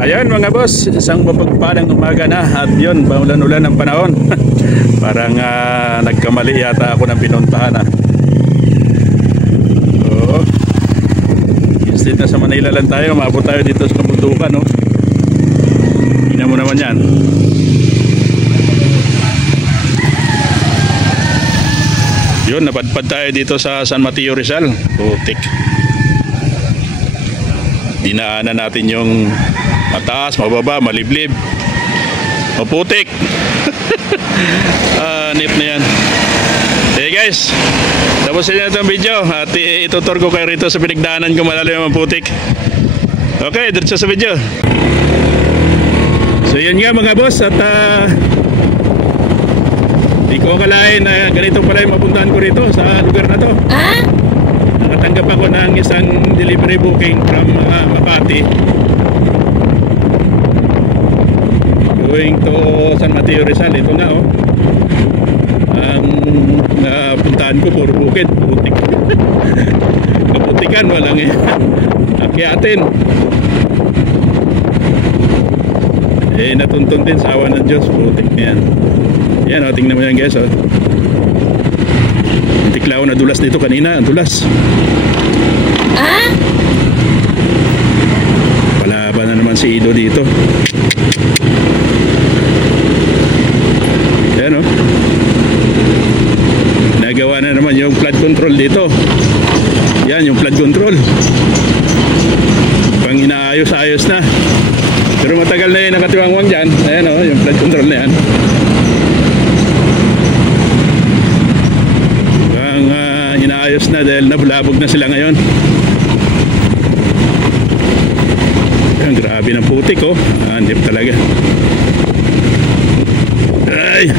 Ayan mga boss, isang mapagpalang umaga na at yun, paulan-ulan ng panahon. Parang nagkamali yata ako ng pinuntahan Oo. Instead na sa Manila lang tayo, maabot tayo dito sa kabundukan Tingnan mo naman yan. Yun, napadpad tayo dito sa San Mateo Rizal. Putik. Dinaanan natin yung mataas, mababa, maliblib, maputik. Nip na yan. Hey guys, tapusin na itong video at itutur ko kayo rito sa pinagdaanan ko malalim ang maputik. Okay, diretso sa video. So yun nga mga boss, at di ko akalain na ganito pala yung mapuntahan ko rito sa lugar na to. Nakatanggap ako ng isang delivery booking from Makati going to San Mateo Rizal. Ito na ang napuntahan ko, puro bukid, putik. Kaputikan, walang akyatin. Natuntun din sa awa ng Diyos, putik na yan. Yan tingnan mo yan guys Tiklaw na dulas dito kanina, ang dulas. Palaban na naman si Ido dito. Ayan nagawa na naman yung flood control dito. Yan yung flood control. Pang inaayos-ayos na. Pero matagal na yung nakatiwangwang dyan. Ayan yung flood control na yan. Inaayos na dahil nabulabog na sila ngayon. Ayan, grabe ng putik andip talaga. Ay,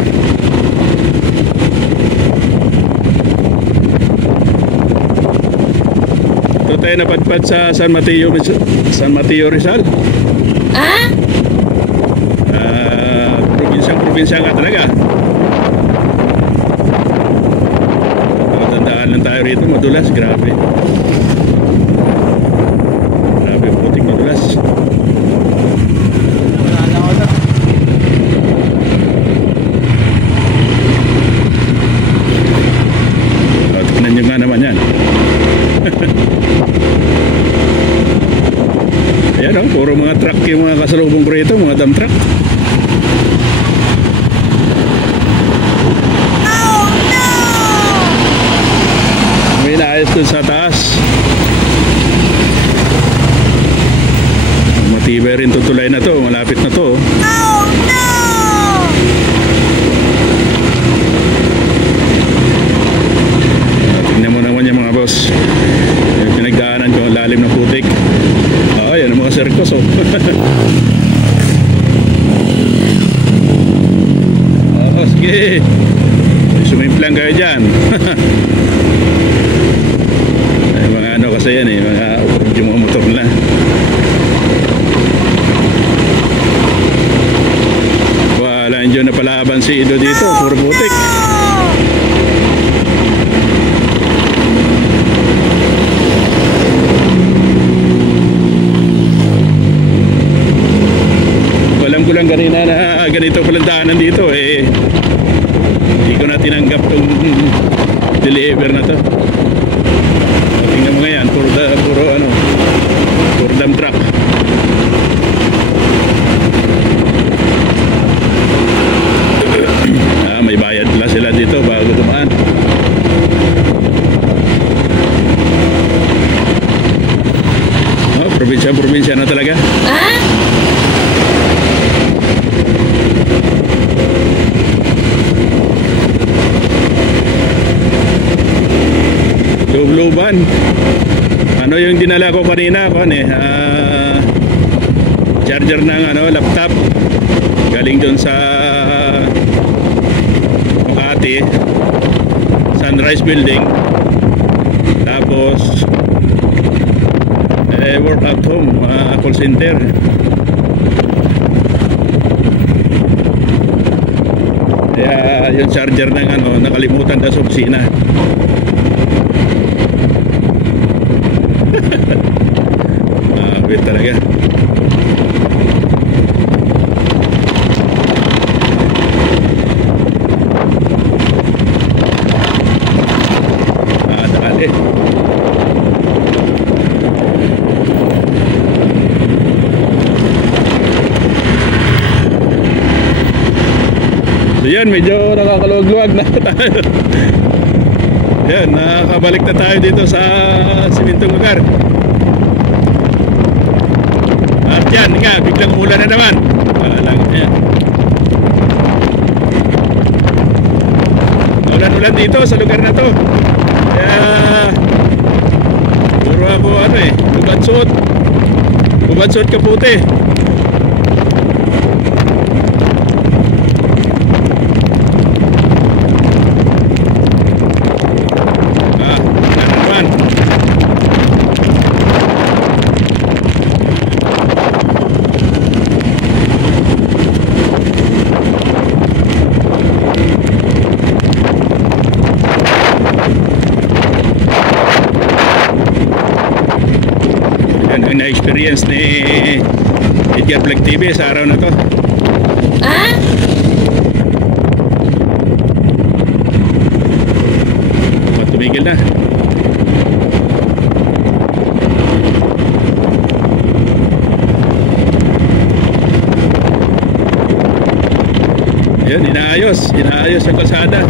ito tayo napadpad sa San Mateo Rizal. Probinsya nga talaga. Lang tayo rito, madulas, grabe. Grabe, putik, madulas. Tignan nyo nga naman yan. Ayan puro mga truck yung mga kasalubong ko rito, mga dump truck. Inaayos dun sa taas. Matibay rin tutulay na to, malapit na to. Tingnan mo naman yung mga boss, yung pinagdaanan ko, lalim ng putik. Yan ang mga circus sige, sumimplang kayo dyan. Kasi yan mga yung mga motor na. Wala nyo na palaban si Ido dito, puro putik. Alam ko lang kanina na ganito palang daanan dito hindi ko na tinanggap tong deliver na to. Tingnan mo ngayon, puro dump truck. May bayad pala sila dito bago dumaan. Probinsya na talaga. Lubluban. Ano yung dinala ko kanina charger ng laptop galing doon sa Makati Sunrise Building, tapos work at home call center. Kaya yung charger ng nakalimutan na sa opisina. Wait talaga. Yan, medyo nakakaluwag-luwag na tayo. Yan, nakakabalik na tayo dito sa simintong lugar. At yan nga, biglang ulan na naman. Ayan. Ulan-ulan dito sa lugar na to. Kaya puro ako Bubadsot kaputi. Naman. Yan ang na-experience ni Edgar Vlog TV sa araw na to. Tumigil na. Yan, inaayos ang kalsada.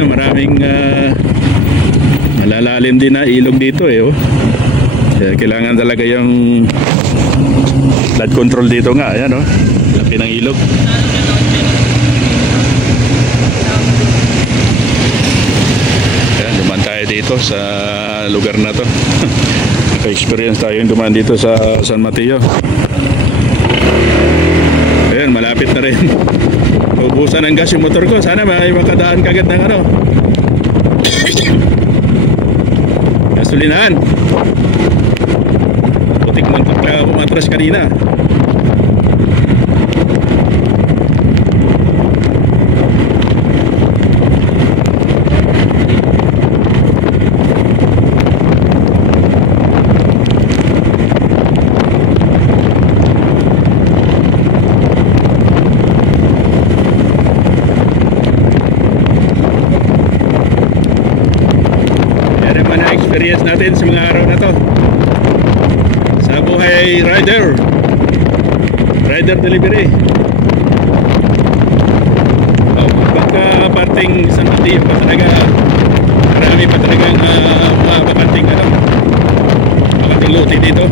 Maraming malalalim din na ilog dito oh. Kaya kailangan talaga yung flood control dito nga. Ayan oh, laki ng ilog. Ayan, dumaan tayo dito sa lugar na to. Naka-experience tayo yung dumaan dito sa San Mateo. Ayan, malapit na rin. Ubusan ng gas yung motor ko. Sana may makadaan kagad ng gasolinahan. Putik mantok na umatras kanina. Experience natin sa mga araw na to sa buhay rider delivery. Pagka parting San Mateo pa talaga, marami pa talagang mga bakanting lote dito.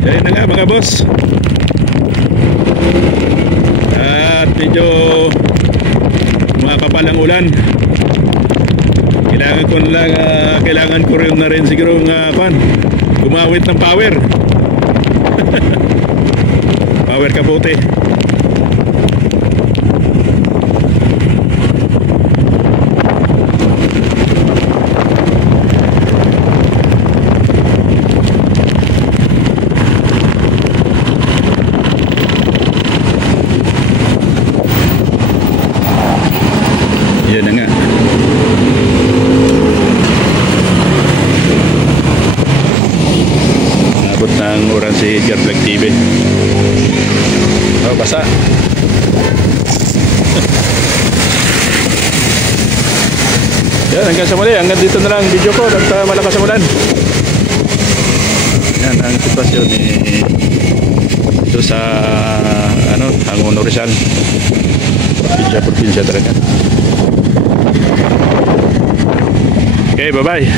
Ayun na nga mga boss. At medyo makakapal ang ulan. Kailangan ko rin na rin siguro gumawit ng power. Power kapote. Yan na nga. Abot ng oras si Edgar Vlog TV. Oh, basa. Yan, hanggang sa muli. Hanggang dito na lang video ko. Malakas ang ulan. Yan ang sitwasyon dito sa Angono Rizal. Probinsya talaga. Okay, bye-bye.